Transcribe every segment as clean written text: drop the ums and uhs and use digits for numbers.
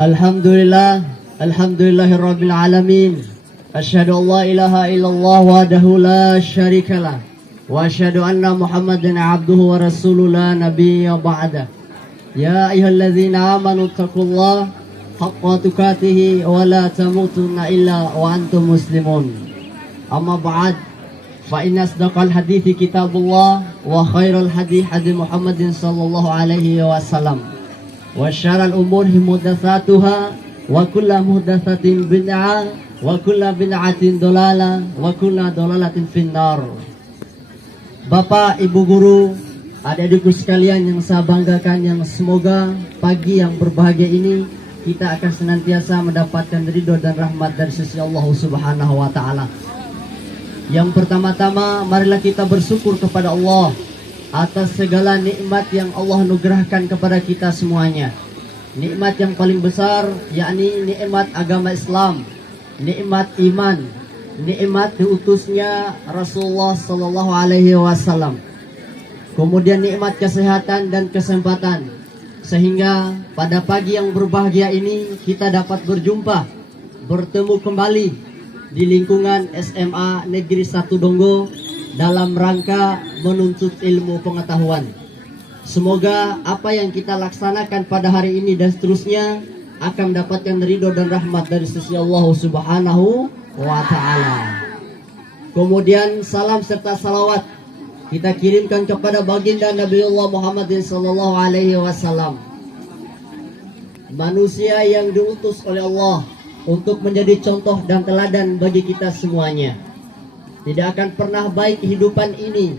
Alhamdulillah, alhamdulillahirabbil alamin. Asyhadu an la ilaha illallah wahdahu la syarikalah wa asyhadu anna Muhammadan abduhu wa rasuluhu la nabiyya ba'da. Ya ayyuhalladzina amanu taqullaha haqqa tuqatih wa la tamutunna illa wa antum muslimun. Amma ba'd, fa inna asdaqal hadithi kitabullah wa khairal hadi hadi Muhammadin sallallahu alaihi wasallam. Wa syarrul umuri muhdatsatuha wa kullu muhdatsatin bid'ah wa kullu bid'atin dhalalah wa kullu dhalalatin finnar. Bapak, Ibu guru, adik-adikku sekalian yang saya banggakan, yang semoga pagi yang berbahagia ini kita akan senantiasa mendapatkan ridho dan rahmat dari sisi Allah Subhanahu wa taala. Yang pertama-tama, marilah kita bersyukur kepada Allah atas segala nikmat yang Allah anugerahkan kepada kita semuanya. Nikmat yang paling besar yakni nikmat agama Islam, nikmat iman, nikmat diutusnya Rasulullah sallallahu alaihi wasallam. Kemudian nikmat kesehatan dan kesempatan, sehingga pada pagi yang berbahagia ini kita dapat berjumpa, bertemu kembali di lingkungan SMA Negeri 1 Donggo dalam rangka menuntut ilmu pengetahuan. Semoga apa yang kita laksanakan pada hari ini dan seterusnya akan mendapatkan ridho dan rahmat dari sisi Allah Subhanahu wa ta'ala. Kemudian salam serta salawat kita kirimkan kepada baginda Nabiullah Muhammad sallallahu alaihi wasallam, manusia yang diutus oleh Allah untuk menjadi contoh dan teladan bagi kita semuanya. Tidak akan pernah baik kehidupan ini,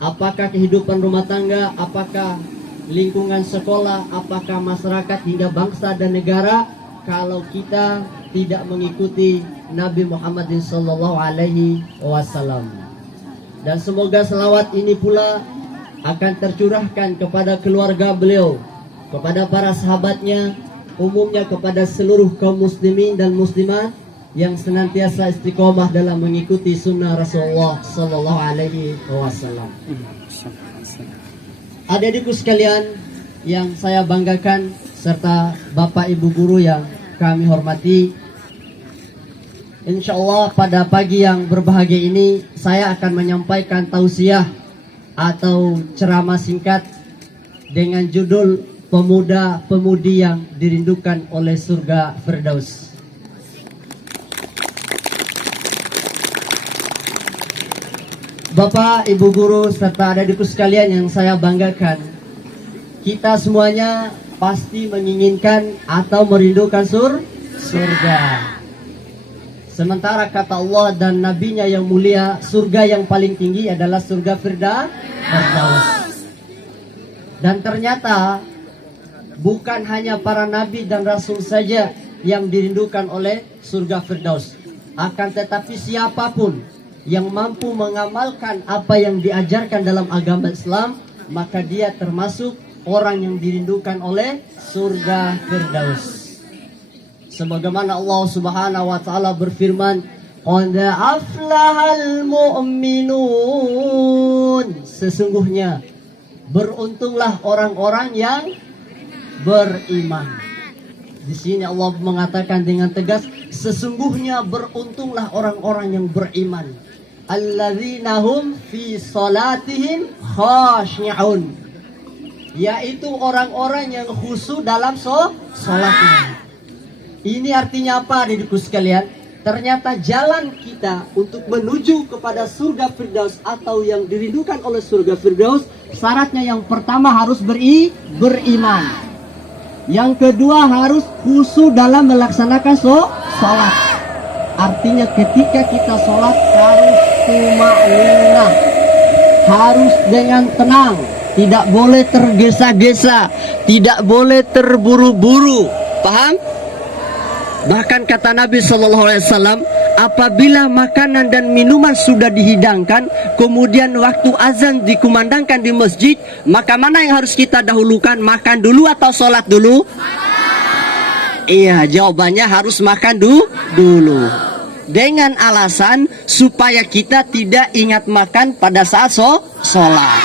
apakah kehidupan rumah tangga, apakah lingkungan sekolah, apakah masyarakat hingga bangsa dan negara, kalau kita tidak mengikuti Nabi Muhammad sallallahu alaihi wasallam. Dan semoga selawat ini pula akan tercurahkan kepada keluarga beliau, kepada para sahabatnya, umumnya kepada seluruh kaum muslimin dan muslimat yang senantiasa istiqomah dalam mengikuti sunnah Rasulullah sallallahu alaihi wasallam. Adik-adikku sekalian yang saya banggakan serta Bapak Ibu guru yang kami hormati, insya Allah pada pagi yang berbahagia ini saya akan menyampaikan tausiah atau ceramah singkat dengan judul Pemuda-pemudi yang dirindukan oleh surga Firdaus. Bapak, Ibu guru, serta adik-adikku sekalian yang saya banggakan, kita semuanya pasti menginginkan atau merindukan surga. Sementara kata Allah dan Nabi-Nya yang mulia, surga yang paling tinggi adalah surga Firdaus. Dan ternyata bukan hanya para nabi dan rasul saja yang dirindukan oleh surga Firdaus, akan tetapi siapapun yang mampu mengamalkan apa yang diajarkan dalam agama Islam, maka dia termasuk orang yang dirindukan oleh surga Firdaus. Sebagaimana Allah Subhanahu wa taala berfirman, "Qad aflahal mu'minun." Sesungguhnya beruntunglah orang-orang yang beriman. Di sini Allah mengatakan dengan tegas, sesungguhnya beruntunglah orang-orang yang beriman. Alladzina hum fi salatihim khashi'un, yaitu orang-orang yang khusyuk dalam salatnya. Ini artinya apa, adik-adikku sekalian? Ternyata jalan kita untuk menuju kepada surga Firdaus atau yang dirindukan oleh surga Firdaus, syaratnya yang pertama harus beriman. Yang kedua harus khusyuk dalam melaksanakan sholat. Artinya ketika kita sholat harus tumakninah, harus dengan tenang, tidak boleh tergesa-gesa, tidak boleh terburu-buru. Paham? Bahkan kata Nabi SAW, apabila makanan dan minuman sudah dihidangkan, kemudian waktu azan dikumandangkan di masjid, maka mana yang harus kita dahulukan? Makan dulu atau sholat dulu? Iya, jawabannya harus makan dulu. Dengan alasan supaya kita tidak ingat makan pada saat sholat.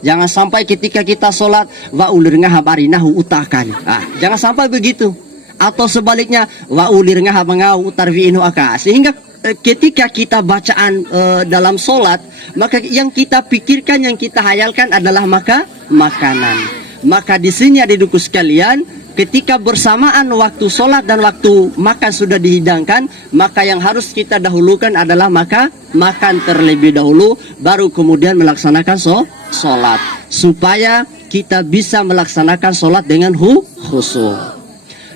Jangan sampai ketika kita sholat wa ulir ngah barinahu utakan. Jangan sampai begitu. Atau sebaliknya wa ulir ngah mangau utarviinu aka. Sehingga ketika kita bacaan dalam sholat, maka yang kita pikirkan, yang kita hayalkan adalah makanan. Maka di sini adik-adikku sekalian, ketika bersamaan waktu sholat dan waktu makan sudah dihidangkan, maka yang harus kita dahulukan adalah makan terlebih dahulu, baru kemudian melaksanakan sholat, supaya kita bisa melaksanakan sholat dengan khusyuk.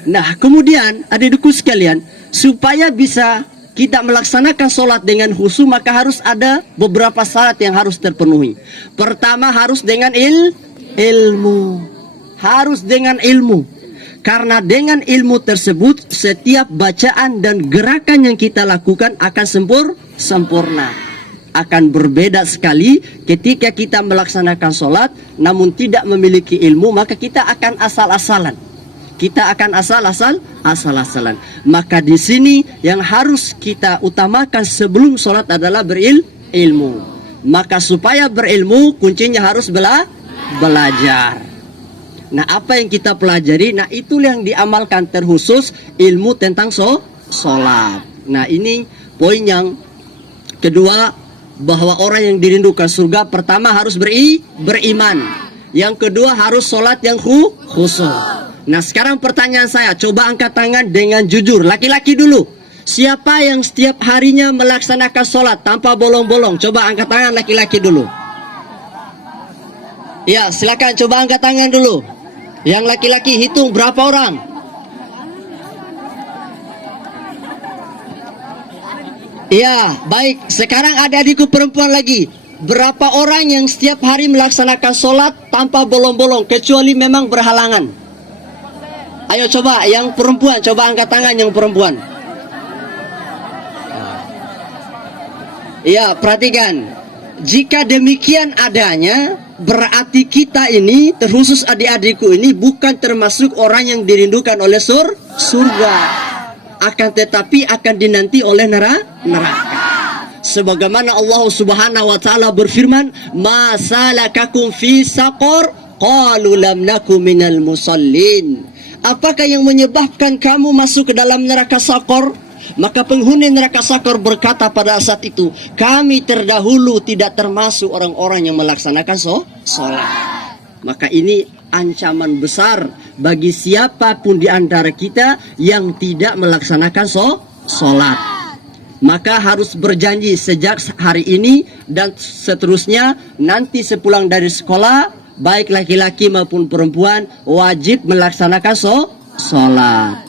Nah, kemudian adik-adikku sekalian, supaya bisa kita melaksanakan sholat dengan khusyuk, maka harus ada beberapa syarat yang harus terpenuhi. Pertama, harus dengan ilmu. Harus dengan ilmu. Karena dengan ilmu tersebut, setiap bacaan dan gerakan yang kita lakukan akan sempurna. Akan berbeda sekali ketika kita melaksanakan sholat, namun tidak memiliki ilmu, maka kita akan asal-asalan. Maka di sini yang harus kita utamakan sebelum sholat adalah berilmu. Maka supaya berilmu, kuncinya harus belajar. Nah, apa yang kita pelajari, nah itu yang diamalkan, terkhusus ilmu tentang sholat. Nah, ini poin yang kedua, bahwa orang yang dirindukan surga pertama harus beriman. Yang kedua harus sholat yang khusyuk. Nah, sekarang pertanyaan saya, coba angkat tangan dengan jujur. Laki-laki dulu. Siapa yang setiap harinya melaksanakan sholat tanpa bolong-bolong? Coba angkat tangan laki-laki dulu. Ya, silakan coba angkat tangan dulu. Yang laki-laki hitung berapa orang? Ya, baik. Sekarang ada adikku perempuan lagi. Berapa orang yang setiap hari melaksanakan sholat tanpa bolong-bolong, kecuali memang berhalangan? Ayo coba yang perempuan, coba angkat tangan yang perempuan. Iya, perhatikan. Jika demikian adanya, berarti kita ini, terkhusus adik-adikku ini, bukan termasuk orang yang dirindukan oleh surga. Akan tetapi akan dinanti oleh neraka. Sebagaimana Allah Subhanahu wa taala berfirman, "Ma salakakum fi saqar? Qalu lam naku minal musallin." Apakah yang menyebabkan kamu masuk ke dalam neraka Sakor? Maka penghuni neraka Sakor berkata pada saat itu, kami terdahulu tidak termasuk orang-orang yang melaksanakan sholat. Maka ini ancaman besar bagi siapapun di antara kita yang tidak melaksanakan sholat. Maka harus berjanji sejak hari ini dan seterusnya, nanti sepulang dari sekolah, baik laki-laki maupun perempuan, wajib melaksanakan sholat.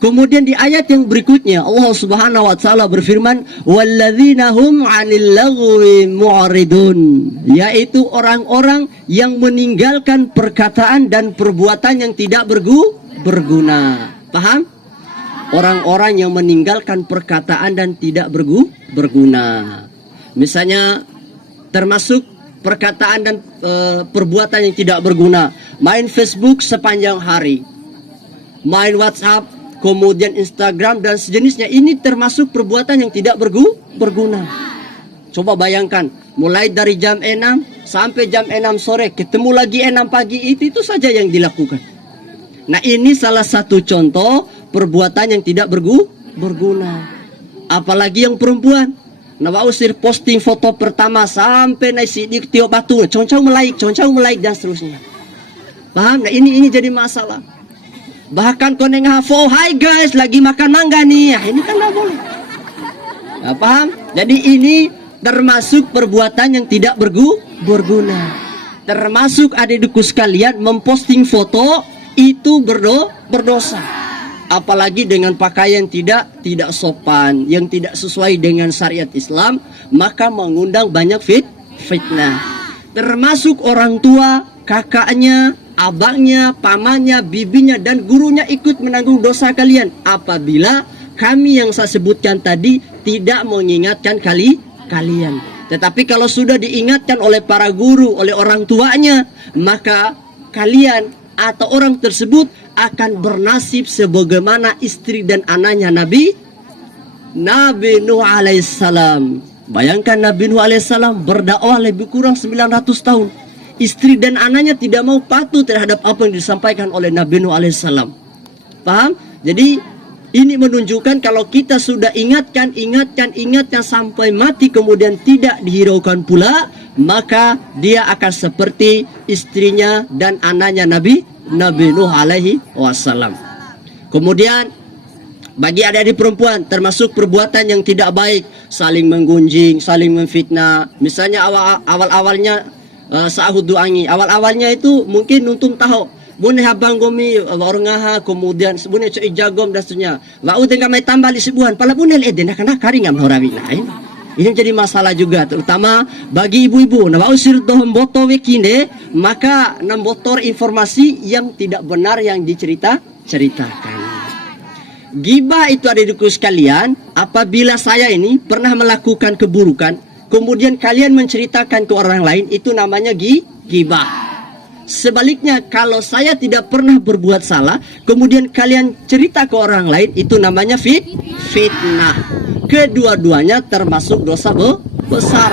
Kemudian di ayat yang berikutnya Allah Subhanahu wa taala berfirman, walladzina hum 'anil lagwi mu'ridun, yaitu orang-orang yang meninggalkan perkataan dan perbuatan yang tidak berguna. Paham? Orang-orang yang meninggalkan perkataan dan tidak berguna. Misalnya termasuk perkataan dan perbuatan yang tidak berguna, main Facebook sepanjang hari, main WhatsApp, kemudian Instagram dan sejenisnya. Ini termasuk perbuatan yang tidak berguna. Coba bayangkan, mulai dari jam 6 sampai jam 6 sore, ketemu lagi 6 pagi, itu saja yang dilakukan. Nah, ini salah satu contoh perbuatan yang tidak berguna. Apalagi yang perempuan, nah usir posting foto pertama sampai naik sidik tiok batu, concau melaik dan seterusnya. Paham? Nah, ini jadi masalah. Bahkan koneng hafo, hai guys, lagi makan mangga nih. Ya, ini kan nggak boleh. Nah, paham? Jadi ini termasuk perbuatan yang tidak berguna. Termasuk adik-adikku sekalian, memposting foto itu berdosa. Apalagi dengan pakaian tidak sopan, yang tidak sesuai dengan syariat Islam, maka mengundang banyak fitnah. Termasuk orang tua, kakaknya, abangnya, pamannya, bibinya, dan gurunya ikut menanggung dosa kalian apabila kami yang saya sebutkan tadi tidak mengingatkan kalian. Tetapi kalau sudah diingatkan oleh para guru, oleh orang tuanya, maka kalian atau orang tersebut akan bernasib sebagaimana istri dan anaknya Nabi Nuh alaihissalam. Bayangkan Nabi Nuh alaihissalam berdakwah lebih kurang 900 tahun. istri dan anaknya tidak mau patuh terhadap apa yang disampaikan oleh Nabi Nuh alaihissalam. Paham? Jadi ini menunjukkan kalau kita sudah ingatkan sampai mati kemudian tidak dihiraukan pula, maka dia akan seperti istrinya dan anaknya Nabi Nuh alaihi wasallam. Kemudian bagi adik-adik perempuan termasuk perbuatan yang tidak baik, saling menggunjing, saling memfitnah. Misalnya awal-awalnya sahud duangi, awal-awalnya itu mungkin nuntum tahu bunyi habang gomi orngaha, kemudian bunyi coi jagom dan seterusnya. Wau tengah mai tambah di sebuah, pala bunyi eden nak karing am horawi lain. Ini jadi masalah juga, terutama bagi ibu-ibu. Nah, wau sir dohom boto wekine, maka nambotor informasi yang tidak benar yang ceritakan. Gibah itu adikku sekalian, apabila saya ini pernah melakukan keburukan, kemudian kalian menceritakan ke orang lain, itu namanya gibah. Sebaliknya, kalau saya tidak pernah berbuat salah, kemudian kalian cerita ke orang lain, itu namanya fitnah. Kedua-duanya termasuk dosa besar.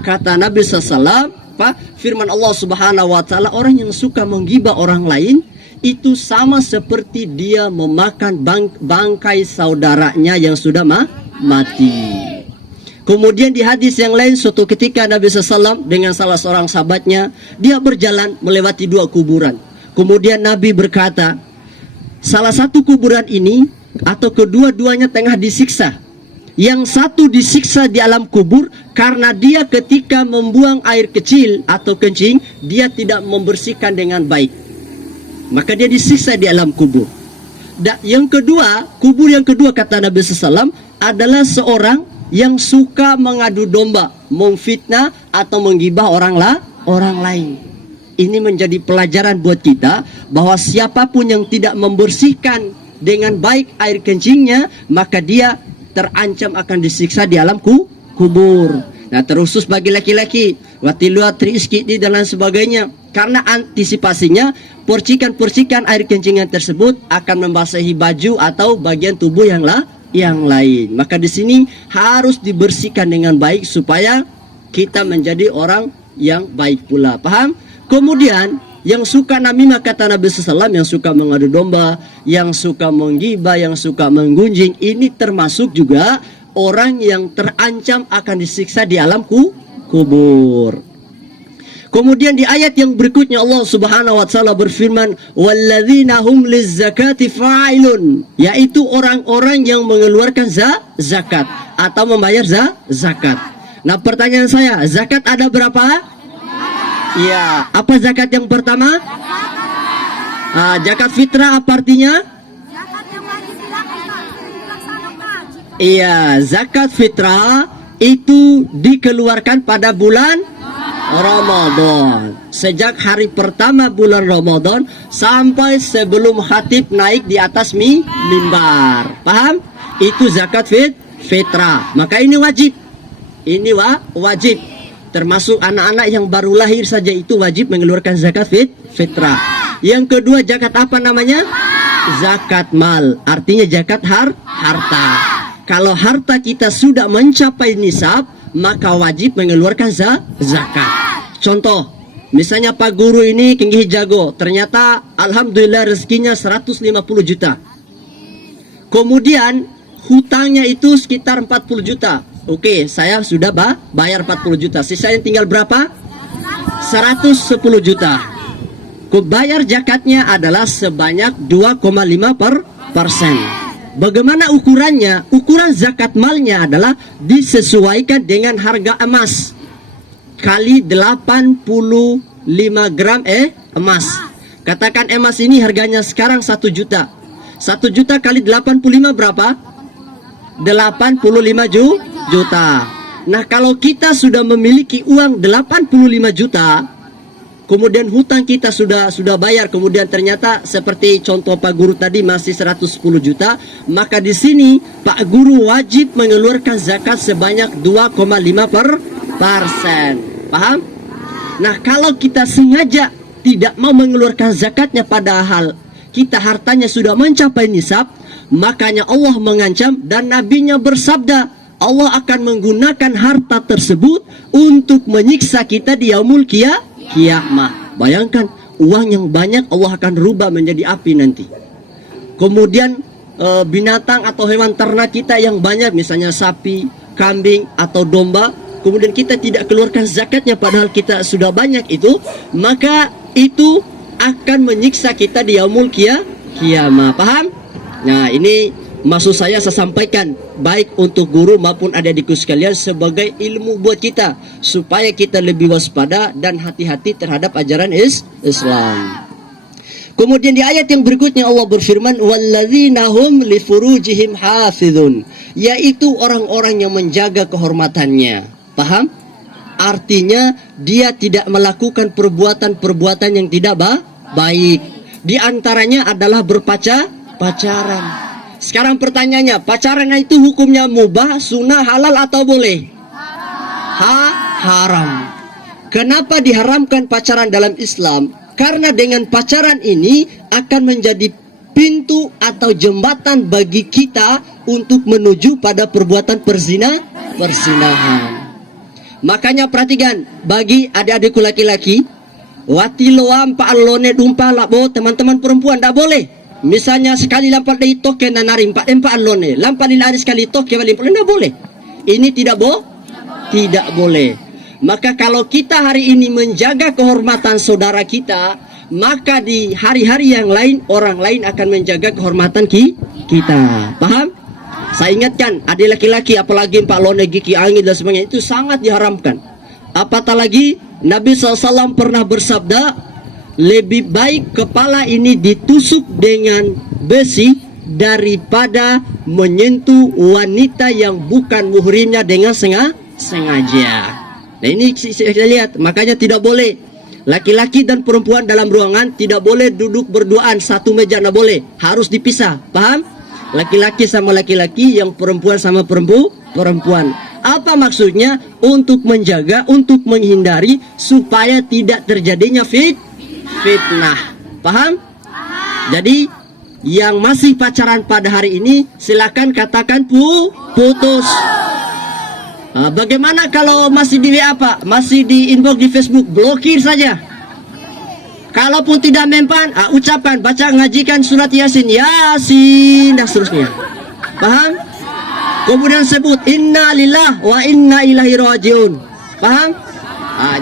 Kata Nabi SAW, firman Allah Subhanahu Wa Taala, orang yang suka menggibah orang lain, itu sama seperti dia memakan bangkai saudaranya yang sudah mati. Kemudian di hadis yang lain, suatu ketika Nabi SAW dengan salah seorang sahabatnya, dia berjalan melewati dua kuburan. Kemudian Nabi berkata, salah satu kuburan ini atau kedua-duanya tengah disiksa. Yang satu disiksa di alam kubur karena dia ketika membuang air kecil atau kencing, dia tidak membersihkan dengan baik. Maka dia disiksa di alam kubur. Yang kedua, kubur yang kedua kata Nabi SAW adalah seorang yang suka mengadu domba, memfitnah atau menggibah orang lain. Ini menjadi pelajaran buat kita bahwa siapapun yang tidak membersihkan dengan baik air kencingnya, maka dia terancam akan disiksa di alam kubur. Nah, terusus bagi laki-laki, watilua triiski dan lain sebagainya. Karena antisipasinya, percikan-percikan air kencingan tersebut akan membasahi baju atau bagian tubuh yang lain. Maka di sini harus dibersihkan dengan baik supaya kita menjadi orang yang baik pula. Paham? Kemudian yang suka namimah kata Nabi SAW, yang suka mengadu domba, yang suka menggibah, yang suka menggunjing, ini termasuk juga orang yang terancam akan disiksa di alam kubur. Kemudian di ayat yang berikutnya Allah Subhanahu wa taala berfirman, "Walladzina hum lizzakati fa'ilun", yaitu orang-orang yang mengeluarkan zakat atau membayar zakat. Nah, pertanyaan saya, zakat ada berapa? Iya, apa zakat yang pertama? Zakat fitrah apa artinya? Iya, zakat fitrah itu dikeluarkan pada bulan Ramadan. Sejak hari pertama bulan Ramadan sampai sebelum khatib naik di atas mimbar. Paham? Itu zakat fitrah. Maka ini wajib. Ini wajib. Termasuk anak-anak yang baru lahir saja itu wajib mengeluarkan zakat fitrah. Yang kedua, zakat apa namanya? Zakat mal. Artinya zakat harta. Kalau harta kita sudah mencapai nisab, maka wajib mengeluarkan zakat. Contoh, misalnya Pak Guru ini tinggi jago, ternyata alhamdulillah rezekinya 150 juta. Kemudian hutangnya itu sekitar 40 juta. Oke, saya sudah bayar 40 juta. Sisanya tinggal berapa? 110 juta. Bayar zakatnya adalah sebanyak 2,5%. Bagaimana ukurannya? Ukuran zakat malnya adalah disesuaikan dengan harga emas kali 85 gram emas. Katakan emas ini harganya sekarang 1 juta. 1 juta kali 85 berapa? 85 juta. Nah, kalau kita sudah memiliki uang 85 juta, kemudian hutang kita sudah bayar, kemudian ternyata seperti contoh Pak Guru tadi masih 110 juta, maka di sini Pak Guru wajib mengeluarkan zakat sebanyak 2,5%. Paham? Nah, kalau kita sengaja tidak mau mengeluarkan zakatnya padahal kita hartanya sudah mencapai nisab, makanya Allah mengancam dan nabinya bersabda, Allah akan menggunakan harta tersebut untuk menyiksa kita di yaumul kiamat. Bayangkan, uang yang banyak Allah akan rubah menjadi api nanti. Kemudian binatang atau hewan ternak kita yang banyak, misalnya sapi, kambing atau domba, kemudian kita tidak keluarkan zakatnya padahal kita sudah banyak itu, maka itu akan menyiksa kita di yaumul kiamat. Paham? Nah, ini maksud saya sampaikan baik untuk guru maupun adik-adikku sekalian sebagai ilmu buat kita supaya kita lebih waspada dan hati-hati terhadap ajaran Islam. Kemudian di ayat yang berikutnya Allah berfirman, walladzina hum li furujihim hafizun, yaitu orang-orang yang menjaga kehormatannya. Paham? Artinya dia tidak melakukan perbuatan-perbuatan yang tidak baik. Di antaranya adalah pacaran. Sekarang pertanyaannya, pacaran itu hukumnya mubah, sunnah, halal atau boleh? Haram. Kenapa diharamkan pacaran dalam Islam? Karena dengan pacaran ini akan menjadi pintu atau jembatan bagi kita untuk menuju pada perbuatan perzinahan. Makanya perhatikan, bagi adik-adikku laki-laki, watiloam pa'alone dumpa labo, teman-teman perempuan tidak boleh. Misalnya sekali lampat dari toke nanari empat alone, lampat di lari sekali toke balik tidak boleh. Ini tidak boleh. Maka kalau kita hari ini menjaga kehormatan saudara kita, maka di hari-hari yang lain orang lain akan menjaga kehormatan kita. Paham? Saya ingatkan, adik laki-laki apalagi Pak Lone, gigi angin dan sebagainya itu sangat diharamkan. Apatah lagi Nabi SAW pernah bersabda, lebih baik kepala ini ditusuk dengan besi daripada menyentuh wanita yang bukan muhrimnya dengan sengaja. Nah ini saya lihat, makanya tidak boleh laki-laki dan perempuan dalam ruangan tidak boleh duduk berduaan satu meja, tidak boleh, harus dipisah. Paham? Laki-laki sama laki-laki, yang perempuan sama perempuan. Apa maksudnya? Untuk menjaga, untuk menghindari supaya tidak terjadinya fitnah. Paham? Jadi yang masih pacaran pada hari ini silakan katakan putus. Bagaimana kalau masih di WA Pak, masih di inbox di Facebook, blokir saja. Kalaupun tidak mempan, ucapan, baca, ngajikan surat Yasin, dan seterusnya. Paham? Kemudian sebut inna lillah wa inna ilaihi rajiun. Paham?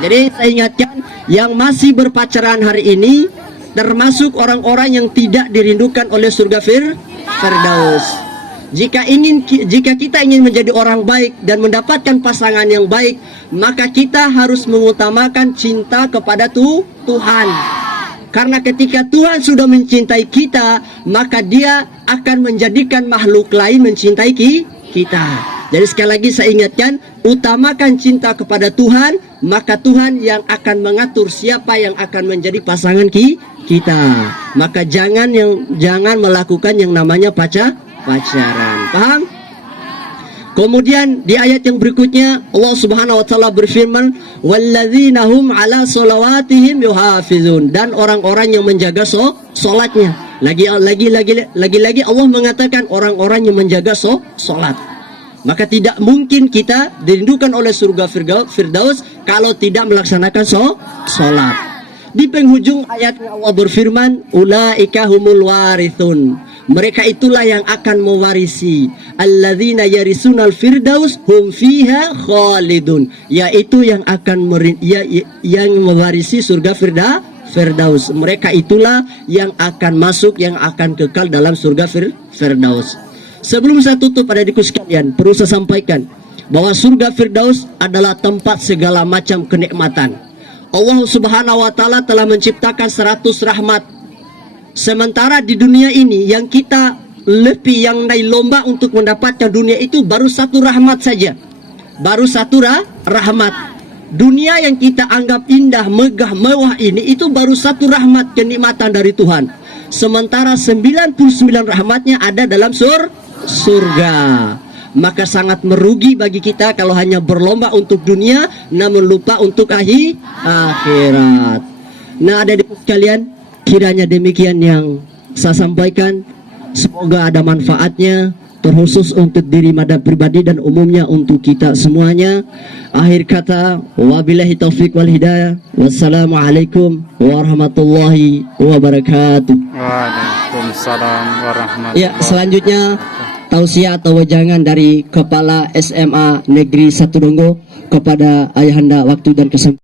Jadi saya ingatkan, yang masih berpacaran hari ini termasuk orang-orang yang tidak dirindukan oleh surga Firdaus. Jika kita ingin menjadi orang baik dan mendapatkan pasangan yang baik, maka kita harus mengutamakan cinta kepada Tuhan. Karena ketika Tuhan sudah mencintai kita, maka Dia akan menjadikan makhluk lain mencintai kita. Jadi sekali lagi saya ingatkan, utamakan cinta kepada Tuhan, maka Tuhan yang akan mengatur siapa yang akan menjadi pasangan kita. Maka jangan melakukan yang namanya pacaran. Paham? Kemudian di ayat yang berikutnya Allah Subhanahu wa taala berfirman, walladzina hum ala sholawatihim yuhafizun, dan orang-orang yang menjaga salatnya. Lagi-lagi Allah mengatakan orang-orang yang menjaga salat. Maka tidak mungkin kita dirindukan oleh surga Firdaus kalau tidak melaksanakan salat. Di penghujung ayat Allah berfirman, ulaika humul warithun, mereka itulah yang akan mewarisi, alladzina yarisunal firdaus hum fiha khalidun, yaitu yang akan yang mewarisi surga Firdaus. Mereka itulah yang akan masuk, yang akan kekal dalam surga Firdaus. Sebelum saya tutup pada adikku sekalian, perlu saya sampaikan bahwa surga Firdaus adalah tempat segala macam kenikmatan. Allah Subhanahu wa taala telah menciptakan 100 rahmat. Sementara di dunia ini yang kita yang naik lomba untuk mendapatkan dunia itu baru satu rahmat saja. Baru satu rahmat. Dunia yang kita anggap indah, megah, mewah ini itu baru satu rahmat kenikmatan dari Tuhan. Sementara 99 rahmatnya ada dalam surga. Maka sangat merugi bagi kita kalau hanya berlomba untuk dunia namun lupa untuk akhirat. Nah, adik-adik sekalian, kiranya demikian yang saya sampaikan. Semoga ada manfaatnya. terkhusus untuk diri madam pribadi dan umumnya untuk kita semuanya. Akhir kata, wabillahi taufiq wal hidayah. Wassalamualaikum warahmatullahi wabarakatuh. Waalaikumsalam warahmatullahi Ya, selanjutnya tausiah atau wejangan dari Kepala SMA Negeri 1 Donggo kepada Ayahanda waktu dan kesempatan.